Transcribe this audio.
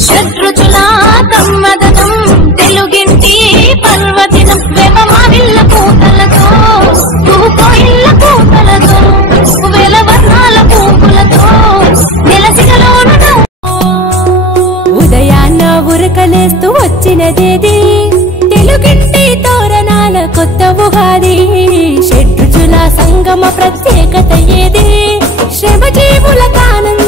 షడ్రుచుల కమ్మదనం తెలుగింటి పర్వదినం వేపమావిళ్ళ పూతలతో కోయిళ్ళ పూతలతో వేల వర్ణాల పూపులతో నెలసిగలోన ఉదయాన్న ఉరకలేస్తూ వచ్చినదేది తెలుగింటి తోరణాల కొత్త ఉగాది షడ్రుచుల సంగమ ప్రత్యేకత ఏది శ్రమజీవుల కానంద